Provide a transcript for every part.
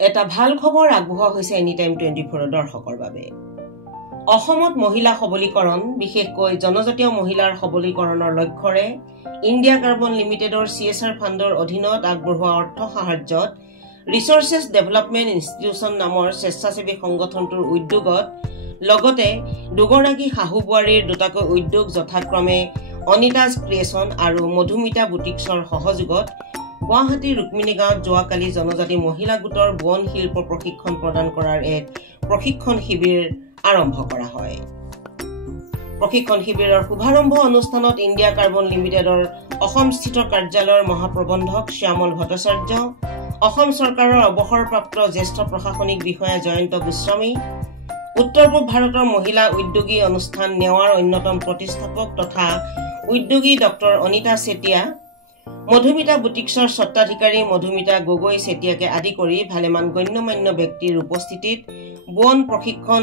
এটা ভাল খবৰ আগবঢ়োৱা হৈছে এনি টাইম 24 দৰ্শকৰ বাবে। অসমত মহিলা সবলীকৰণ, বিশেষকৈ জনজাতীয় মহিলাৰ সবলীকৰণৰ লক্ষ্যৰে ইণ্ডিয়া কাৰ্বন লিমিটেডৰ CSR ফাণ্ডৰ অধীনত আগবঢ়োৱা অৰ্থ সাহায্যত ৰিচোৰ্চেছ ডেভেলপমেণ্ট ইনষ্টিটিউচন নামৰ স্বেচ্ছাসেৱী সংগঠনটোৰ উদ্যোগত লগতে দুগৰাকী শাহু বোৱাৰীৰ দুটাকৈ উদ্যোগ যথাক্ৰমে অনিতাজ ক্ৰিয়েশ্যন আৰু মধুমিতা বুটিক্সৰ সহযোগত গুৱাহাটীৰ ৰুক্মিণী গাঁৱত যোৱাকালি জনজাতি মহিলা গোটৰ বন শিল্প প্ৰশিক্ষণ প্ৰদান কৰাৰ এক প্ৰশিক্ষণ শিবিৰ আৰম্ভ কৰা হয়। প্ৰশিক্ষণ শিবিৰৰ শুভাৰম্ভ অনুষ্ঠানত ইণ্ডিয়া কাৰ্বন লিমিটেডৰ অসমস্থিত কাৰ্যালয়ৰ মহাপ্ৰবন্ধক শ্যামল ভট্টাচাৰ্য, অসম চৰকাৰৰ অৱসৰপ্ৰাপ্ত জ্যেষ্ঠ প্ৰশাসনিক বিষয়া জয়ন্ত গোস্বামী, উত্তৰ পূব ভাৰতৰ মহিলা উদ্যোগী অনুষ্ঠান নেৱাৰ অন্যতম প্ৰতিষ্ঠাপক তথা উদ্যোগী ডক্টৰ অনিতা চেতিয়া, মধুমিতা বুটিক্সৰ স্বত্বাধিকাৰী মধুমিতা গগৈ চেতিয়াকে আদি কৰি ভালেমান গণ্যমান্য ব্যক্তিৰ উপস্থিতিত বন প্ৰশিক্ষণ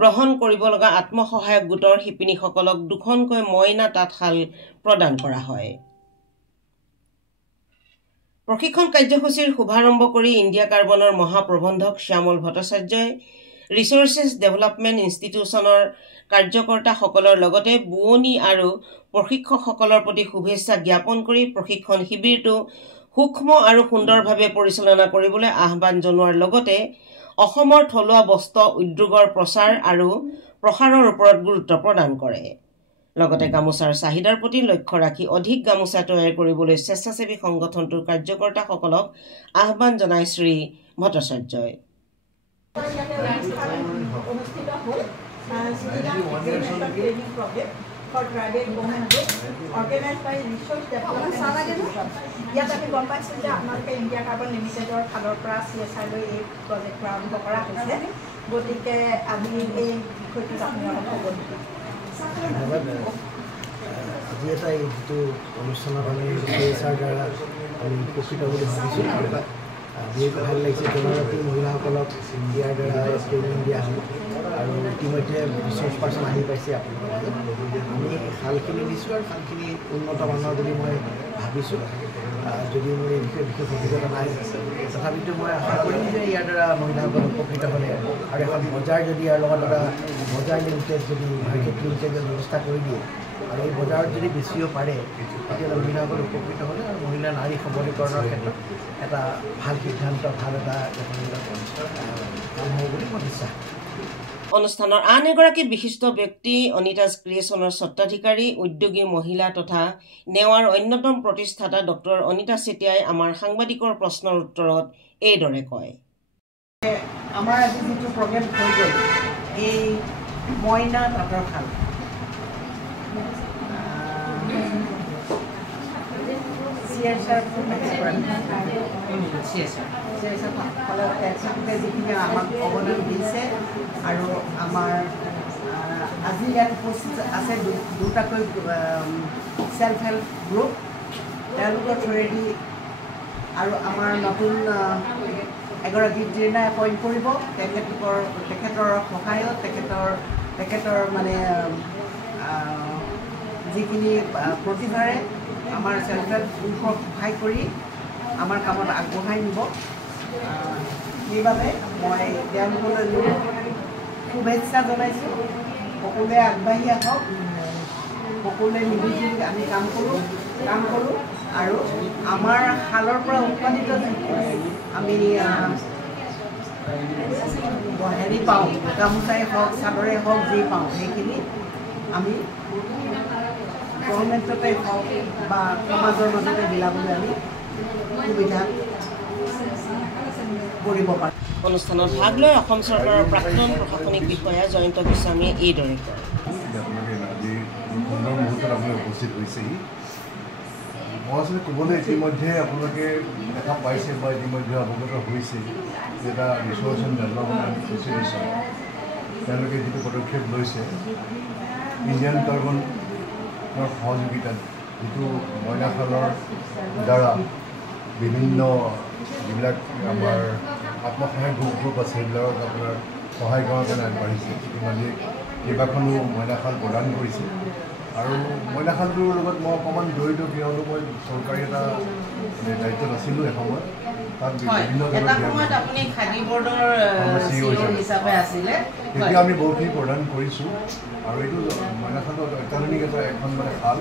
গ্ৰহণ কৰিব লগা আত্মসহায়ক গোটৰ শিপিনীসকলক দুখনকৈ মইনা তাঁতশাল প্ৰদান কৰা হয়। প্ৰশিক্ষণ কাৰ্যসূচীৰ শুভাৰম্ভ কৰি ইণ্ডিয়া কাৰ্বনৰ মহাপ্ৰবন্ধক শ্যামল ভট্টাচাৰ্যই ৰিচোৰ্চেছ ডেভেলপমেণ্ট ইনষ্টিটিউচনৰ কাৰ্যকৰ্তাসকলৰ লগতে বুৱনী আৰু প্ৰশিক্ষকসকলৰ প্ৰতি শুভেচ্ছা জ্ঞাপন কৰি প্ৰশিক্ষণ শিবিৰটো সূক্ষ্ম আৰু সুন্দৰভাৱে পৰিচালনা কৰিবলৈ আহ্বান জনোৱাৰ লগতে অসমৰ থলুৱা বস্ত্ৰ উদ্যোগৰ প্ৰচাৰ আৰু প্ৰসাৰৰ ওপৰত গুৰুত্ব প্ৰদান কৰে। লগতে গামোচাৰ চাহিদাৰ প্ৰতি লক্ষ্য ৰাখি অধিক গামোচা তৈয়াৰ কৰিবলৈ স্বেচ্ছাসেৱী সংগঠনটোৰ কাৰ্যকৰ্তাসকলক আহ্বান জনায় শ্ৰী ভট্টাচাৰ্যই। For private women group organized by Resource Development Institution. ইয়াত আমি গম পাইছোঁ যে আপোনালোকে ইণ্ডিয়া কাৰ্বন লিমিটেডৰ ফালৰ পৰা CSR লৈ এই প্ৰজেক্টটো আৰম্ভ কৰা হৈছে, গতিকে আমি এই বিষয়টোত আপুনি অলপ ক'ব নেকি? আজি এটা এই যিটো অনুষ্ঠানত আমি CSR দ্বাৰা আমি উপকৃত বুলি ভাবিছোঁ, বহুত ভাল লাগিছে। জনজাতি মহিলাসকলক ইণ্ডিয়াৰ দ্বাৰা ট্ৰেইনিং দিয়া হ'ল আৰু ইতিমধ্যে ৰিচোৰ্চ পাৰ্চন আহি পাইছে আপোনালোকৰ মাজত। আমি শালখিনি দিছোঁ আৰু শালখিনি উন্নত মানৰ বুলি মই ভাবিছোঁ, যদিও মোৰ এই বিষয়ে বিশেষ অভিজ্ঞতা নাই। তথাপিতো মই আশা কৰিম যে ইয়াৰ দ্বাৰা মহিলাসকল উপকৃত হ'লে আৰু এখন বজাৰ যদি ইয়াৰ লগত এটা বজাৰ লিংকেজ যদি মাৰ্কেট লিংকেজৰ ব্যৱস্থা কৰি দিয়ে আৰু এই বজাৰত যদি বেছিও পাৰে তেতিয়াহ'লে মহিলাসকল উপকৃত হ'লে আৰু মহিলা নাৰী সবলীকৰণৰ ক্ষেত্ৰত এটা ভাল সিদ্ধান্ত, ভাল এটা কাম হ'ব বুলি মই বিশ্বাস কৰোঁ। অনুষ্ঠানৰ আন এগৰাকী বিশিষ্ট ব্যক্তি অনিতাজ ক্ৰিয়েশ্যনৰ স্বত্বাধিকাৰী উদ্যোগী মহিলা তথা নেৱাৰ অন্যতম প্ৰতিষ্ঠাতা ডক্টৰ অনিতা চেতিয়াই আমাৰ সাংবাদিকৰ প্ৰশ্নৰ উত্তৰত এইদৰে কয়। আমাৰ আজি যিটো প্ৰগ্ৰেম হৈ গ'ল, এই মইনা তাঁতৰ শাল যিখিনি আমাক অৱদান দিছে আৰু আমাৰ আজি ইয়াত উপস্থিত আছে দুটাকৈ ছেল্ফ হেল্প গ্ৰুপ, তেওঁলোকৰ থ্ৰুৱেদি আৰু আমাৰ নতুন এগৰাকী ট্ৰেইনাৰ এপইণ্ট কৰিব, তেখেতৰ সহায়ত তেখেতৰ মানে যিখিনি প্ৰতিভাৰে আমাৰ ছেল্ফ হেল্প গ্ৰুপক সহায় কৰি আমাৰ কামত আগবঢ়াই নিব। সেইবাবে মই তেওঁলোকলৈ শুভেচ্ছা জনাইছোঁ। সকলোৱে আগবাঢ়ি আহক, সকলোৱে মিলিজুলি আমি কাম কৰোঁ আৰু আমাৰ শালৰ পৰা উৎপাদিত আমি হেৰি পাওঁ, গামোচাই হওক চাদৰে হওক যি পাওঁ, সেইখিনি আমি গভৰ্ণমেণ্টতে হওক বা সমাজৰ মাজতে বিলাবলৈ আমি সুবিধা কৰিব পাৰোঁ। অনুষ্ঠানত ভাগ লৈ অসম চৰকাৰৰ প্ৰাক্তন প্ৰশাসনিক বিষয়া জয়ন্ত গোস্বামীয়ে এইদৰে কয়। উপস্থিত হৈছেহি মই আচলতে ক'বলৈ ইতিমধ্যে আপোনালোকে দেখা পাইছে বা ইতিমধ্যে অৱগত হৈছে যে এটা ৰিচোৰ্চ এণ্ড ডেভেলপমেণ্ট ইনষ্টিটিউচন তেওঁলোকে যিটো পদক্ষেপ লৈছে ইণ্ডিয়ান কাৰ্বনৰ সহযোগিতাত যিটো মইনাশালৰ দ্বাৰা বিভিন্ন যিবিলাক আমাৰ আত্মসহায়ক গ্ৰুপ আছে সেইবিলাকক আপোনাৰ সহায় কৰাৰ কাৰণে আগবাঢ়িছে। ইতিমধ্যে কেইবাখনো মইনাশাল প্ৰদান কৰিছে আৰু মইনাশালটোৰ লগত মই অকণমান জড়িত, কিয়নো মই চৰকাৰী এটা দায়িত্বত আছিলোঁ এসময়ত। তাত বিভিন্ন এতিয়া আমি বহুতখিনি প্ৰদান কৰিছোঁ আৰু এইটো মইনাখাটো অত্যাধুনিক এখন মানে খাল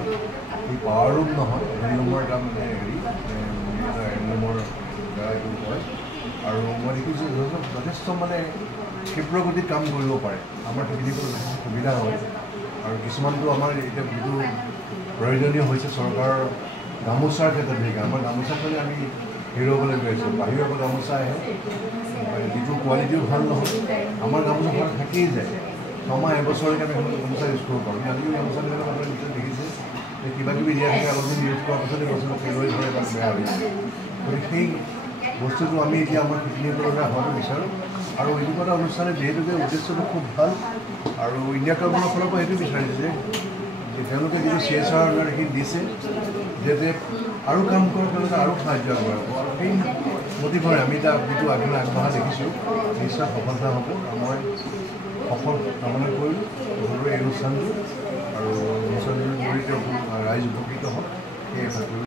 এই পাৱাৰ ৰুম নহয় হেণ্ডলুমৰ এটা মানে হেৰি এটা হেণ্ডলুমৰ দ্বাৰা এইটো হয় আৰু মই দেখিছোঁ যথেষ্ট মানে ক্ষীপ্ৰগতিত কাম কৰিব পাৰে আমাৰ সেইখিনি যথেষ্ট সুবিধা হয় আৰু কিছুমানটো আমাৰ এতিয়া যিটো প্ৰয়োজনীয় হৈছে চৰকাৰৰ গামোচাৰ ক্ষেত্ৰত বিশেষকৈ আমাৰ গামোচাখনে আমি হেৰুৱাবলৈ গৈ আছোঁ বাহিৰৰ পৰা গামোচা আহে যিটো কোৱালিটিও ভাল নহয় আমাৰ গামোচাখন থাকিয়েই যায় ছমাহ এবছৰলৈকে আমি গামোচা ইউজ কৰিব পাৰোঁ আজিকালি গামোচা বিলাক আপোনাৰ নিশ্চয় দেখিছে যে কিবা কিবি দিয়া থাকে অলপদিন ইউজ কৰাৰ পাছতে বস্তুটো পেলুৱাই ধৰে বা বেয়া হৈ যায় গতিকে সেই বস্তুটো আমি এতিয়া আমাৰ শিপিনীসকলৰ দ্বাৰা হোৱাটো বিচাৰোঁ আৰু এনেকুৱা এটা অনুষ্ঠানে যিহেতুকে উদ্দেশ্যটো খুব ভাল আৰু ইণ্ডিয়া কাৰ্বনৰ ফালৰ পৰা সেইটো বিচাৰিছে যে তেওঁলোকে যিটো CSR এইখিনি দিছে যাতে আৰু কাম কৰক তেওঁলোকে আৰু সাহায্য আগবঢ়াব আৰু সেই মটিভৰে আমি এতিয়া যিটো আগবঢ়া দেখিছোঁ নিশ্চয় সফলতা হ'ব মই সফল কামনা কৰিলোঁ সকলোৰে এই অনুষ্ঠানটো আৰু অনুষ্ঠানটোৰ জৰিয়তে ৰাইজ উপকৃত হওক সেই আশা কৰিলোঁ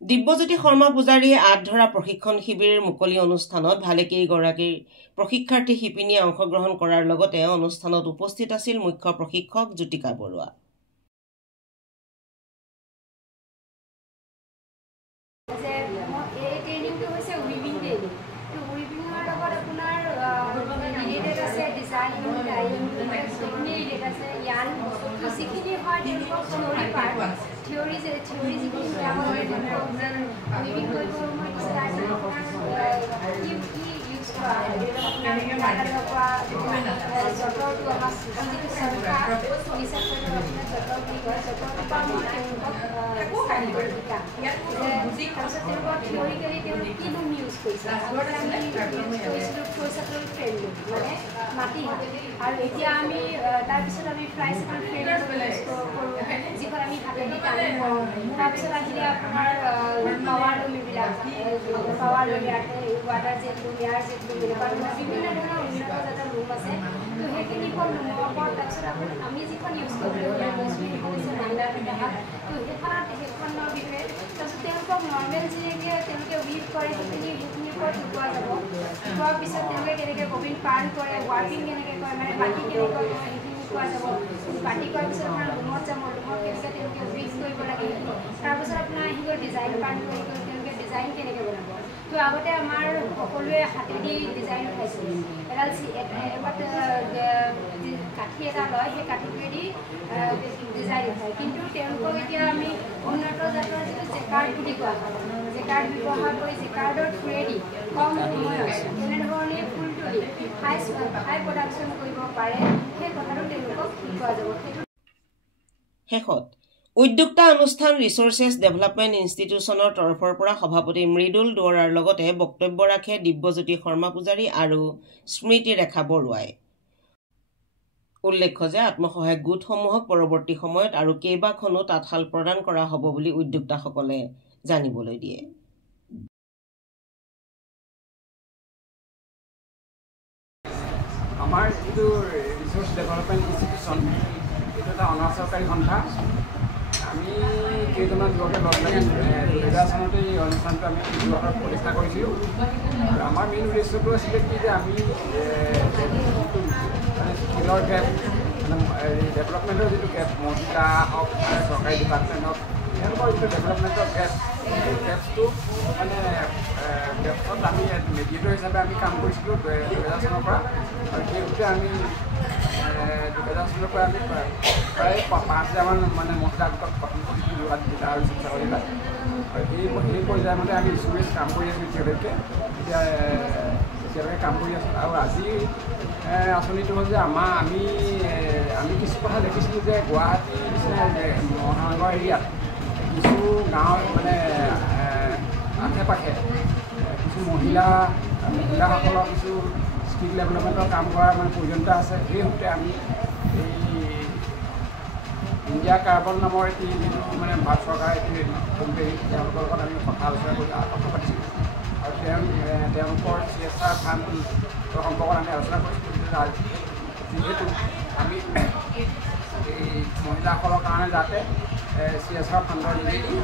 দিব্যজ্যোতি শৰ্মা পূজাৰীয়ে আঁত ধৰা প্ৰশিক্ষণ শিবিৰৰ মুকলি অনুষ্ঠানত ভালেকেইগৰাকীৰ প্ৰশিক্ষাৰ্থী শিপিনীয়ে অংশগ্ৰহণ কৰাৰ লগতে অনুষ্ঠানত উপস্থিত আছিল মুখ্য প্ৰশিক্ষক জ্যোতিকা বৰুৱা theory जिखिनि আমাৰ উইভিং কৰিব মই ষ্টাৰ্ট ইউজ কৰা জটৰটো আমাৰ যিটো সংখ্যা হিচাপ কৰিব আপোনাৰ জটৰ বুলি কয় জটৰটো পৰা মই তাৰপিছত তেওঁলোকৰ থিয়ৰিকেলি তেওঁলোকে কি লুম ইউজ কৰিছে আগতে আমি ইউজ কৰিছিলোঁ ফ্ৰ'চাটল ফ্ৰেম মানে মাটি আৰু এতিয়া আমি তাৰপিছত আমি ফ্ৰাই চাটল ফ্ৰেম ইউজ কৰোঁ যিখন আমি হাতেদি টানি কৰোঁ তাৰপিছত আহিলে আপোনাৰ পাৱাৰ লুম এইবিলাক power loom water jet loom air jet loom এনেকুৱা ধৰণৰ বিভিন্ন ধৰণৰ উন্নত জাতৰ লুম আছে তো সেইখিনি লুমৰ ওপৰত তাৰপিছত আমি যিখন ইউজ কৰোঁ সেইখন হৈছে মাইনাৰ দেখাত তো সেইখনৰ বিষয়ে তাৰপিছত তেওঁলোকক নৰ্মেল যেনেকৈ তেওঁলোকে উইভ কৰে সেইখিনিৰ ওপৰত শিকোৱা যাব শিকোৱাৰ পিছত তেওঁলোকে কেনেকৈ ববিন পাৰ্ণ কৰে ৱাৰ্কিং কেনেকৈ কৰে মানে বাকী কেনেকৈ কৰে সেইখিনি শিকোৱা যাব বাতি কৰাৰ পিছত আপোনাৰ লুমত যাব লুমত কেনেকৈ তেওঁলোকে উইভ কৰিব লাগে সেইখিনি তাৰপিছত আপোনাৰ আহি গ'ল ডিজাইন পাৰ্ণ কৰি গ'ল তেওঁলোকে ডিজাইন কেনেকৈ বনাব তো আগতে আমাৰ সকলোৱে হাতেদি ডিজাইন উঠাইছিল এডাল কাঠি এটা লয় সেই কাঠিটোৱেদি ডিজাইন উঠায় কিন্তু তেওঁলোকক এতিয়া আমি উন্নত জাতৰ যিটো জেকাৰ্ড বুলি কোৱা হয় জেকাৰ্ড ব্যৱহাৰ কৰি জেকাৰ্ডৰ থ্ৰুৱেদি কম সময়ত কেনেধৰণে ফুল তুলি হাই প্ৰডাকশ্যন কৰিব পাৰে সেই কথাটো তেওঁলোকক শিকোৱা যাব শেষত উদ্যোক্তা অনুষ্ঠান ৰিচোৰ্চেছ ডেভেলপমেণ্ট ইনষ্টিটিউচনৰ তৰফৰ পৰা সভাপতি মৃদুল দুৱৰাৰ লগতে বক্তব্য ৰাখে দিব্যজ্যোতি শৰ্মা পূজাৰী আৰু স্মৃতি ৰেখা বৰুৱাই উল্লেখ্য যে আত্মসহায়ক গোটসমূহক পৰৱৰ্তী সময়ত আৰু কেইবাখনো তাঁতশাল প্ৰদান কৰা হ'ব বুলি উদ্যোক্তাসকলে জানিবলৈ দিয়ে আমাৰ যিটো ৰিচোৰ্চ ডেভেলপমেণ্ট ইনষ্টিটিউচন এইটো এটা অনাচৰকাৰী সংস্থা আমি কেইজনমান যুৱকে লগ লাগি 2000 চনতে এই অনুষ্ঠানটো আমি যোৰহাটত প্ৰতিষ্ঠা কৰিছিলোঁ আৰু আমাৰ মেইন উদ্দেশ্যটো আছিলে কি যে আমি মানে স্কিলৰ গেপ মানে ডেভেলপমেণ্টৰ যিটো গেপ মহিলা হওক চৰকাৰী ডিপাৰ্টমেণ্ট হওক তেওঁলোকৰ যিটো ডেভেলপমেণ্টৰ গেপ সেই গেপটো মানে গেপত আমি মেডিয়েটৰ হিচাপে আমি কাম কৰিছিলোঁ 2000 চনৰ পৰা আৰু সেইমতে আমি 2000 চনৰ পৰা আমি প্ৰায় 5000মান মানে মহিলা গোটক গঠন কৰিছিলোঁ যোৰহাট জিলা আৰু শিৱসাগৰ জিলাত আৰু সেই পৰ্যায়মতে আমি ৰিচোৰ্চ কাম কৰি আছোঁ এতিয়ালৈকে কাম কৰি আছোঁ আৰু আজি আঁচনিটো হ'ল যে আমি কিছু কথা দেখিছিলোঁ যে গুৱাহাটী নিচিনা মহানগৰ এৰিয়াত কিছু গাঁৱত মানে আশে পাশে কিছু মহিলাসকলৰ কিছু স্কিল ডেভেলপমেণ্টৰ কাম কৰাৰ মানে প্ৰয়োজনীয়তা আছে সেই সূত্ৰে আমি এই ইণ্ডিয়া কাৰ্বন নামৰ এটি যিটো মানে ভাৰত চৰকাৰৰ এটি কোম্পানী তেওঁলোকৰ লগত আমি কথা পাতিছিলোঁ আৰু তেওঁলোকৰ CSR ফাণ্ডৰ সম্পৰ্কত আমি আলোচনা কৰিছিলোঁ যিহেতু আমি এই মহিলাসকলৰ কাৰণে যাতে CSR ফাণ্ডৰ যোগেদি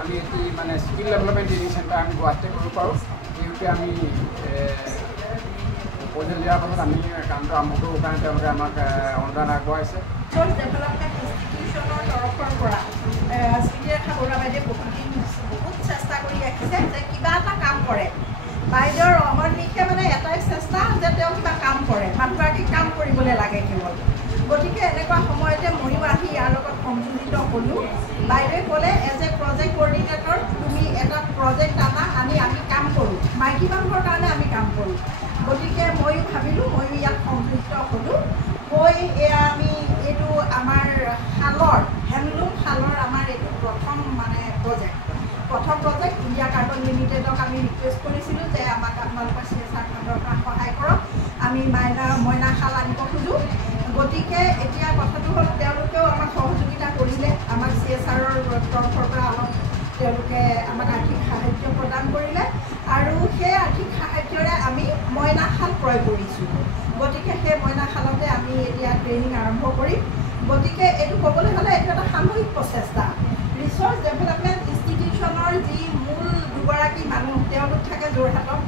আমি এটি মানে স্কিল ডেভেলপমেণ্ট ট্ৰেইনিং চেণ্টাৰ আমি গুৱাহাটীতে কৰিব পাৰোঁ ইউকে আমি প্ৰপ'জেল দিয়াৰ পাছত আমি কামটো আৰম্ভ কৰোঁ কাৰণে তেওঁলোকে আমাক অনুদান আগবঢ়াইছে। ৰিচৰ্চ ডেভেলপমেণ্ট ইনষ্টিটিউশ্যনৰ তৰফৰ পৰা শ্ৰীৰেখা বৰুৱা বাইদেৱে বহুত চেষ্টা কৰি ৰাখিছে যে কিবা এটা কাম কৰে। বাইদেউৰ অহৰ্নিশে মানে এটাই চেষ্টা যে তেওঁ কিবা কাম কৰে, মানুহগৰাকীক কাম কৰিবলৈ লাগে কেৱল। গতিকে এনেকুৱা সময়তে ময়ো আহি ইয়াৰ লগত সংযোজিত হ'লোঁ। বাইদেৱে ক'লে এজ এ প্ৰজেক্ট কৰ্ডিনেটৰ তুমি এটা প্ৰজেক্ট আনি আমি কাম কৰোঁ, মাইকী মানুহৰ কাৰণে আমি কাম কৰোঁ। গতিকে ময়ো ভাবিলোঁ, ময়ো ইয়াত সংযোজিত হ'লোঁ। হৈ এয়া আমি এইটো আমাৰ শালৰ হেণ্ডলুম শালৰ আমাৰ এইটো প্ৰথম প্ৰজেক্ট ইণ্ডিয়া কাৰ্বন লিমিটেডক আমি ৰিকুৱেষ্ট কৰিছিলোঁ যে আমাক আপোনালোকৰ CSR ফাণ্ডৰ পৰা সহায় কৰক, আমি মইনা শাল আনিব খোজোঁ। গতিকে এতিয়া কথাটো হ'ল তেওঁলোকেও আমাক সহযোগিতা কৰিলে, আমাক CSRৰ তৰফৰ পৰা অলপ তেওঁলোকে আমাক আৰ্থিক সাহায্য প্ৰদান কৰিলে আৰু সেই আৰ্থিক সাহায্যৰে আমি মইনা শাল ক্ৰয় কৰিছোঁ। গতিকে সেই মইনা শালতে আমি এতিয়া ট্ৰেইনিং আৰম্ভ কৰিম। গতিকে এইটো ক'বলৈ হ'লে এইটো এটা সামূহিক প্ৰচেষ্টা। ৰিচৰ্চ ডেভেলপমেণ্ট ইনষ্টিটিউশ্যনৰ যি মূল দুগৰাকী মানুহ তেওঁলোক থাকে যোৰহাটত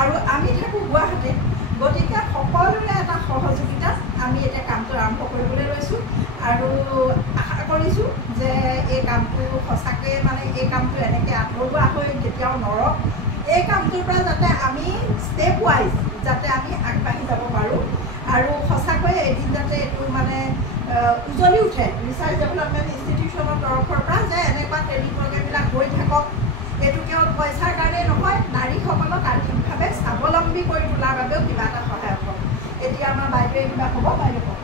আৰু আমি থাকোঁ গুৱাহাটীত। গতিকে সকলোৰে এটা সহযোগিতাত আমি এতিয়া কামটো আৰম্ভ কৰিবলৈ লৈছোঁ আৰু আশা কৰিছোঁ যে এই কামটো সঁচাকৈয়ে মানে এই কামটো এনেকৈ আঁতৰোৱা হৈ কেতিয়াও নৰক। এই কামটোৰ পৰা যাতে আমি ষ্টেপ ৱাইজ যাতে আমি আগবাঢ়ি যাব পাৰোঁ আৰু সঁচাকৈয়ে এদিন যাতে এইটো মানে উজলি উঠে ৰিচাৰ্চ ডেভেলপমেণ্ট ইনষ্টিটিউশ্যনৰ তৰফৰ পৰা যে এনেকুৱা ট্ৰেইনিং প্ৰগ্ৰেমবিলাক হৈ থাকক। এইটো কেৱল পইচাৰ কাৰণেই নহয়, নাৰীসকলক আৰ্থিকভাৱে স্বাৱলম্বী কৰি তোলাৰ বাবেও কিবা এটা সহায়ক হ'ব। এতিয়া আমাৰ বাইদেৱে কিবা ক'ব, বাইদেউ ক'ব।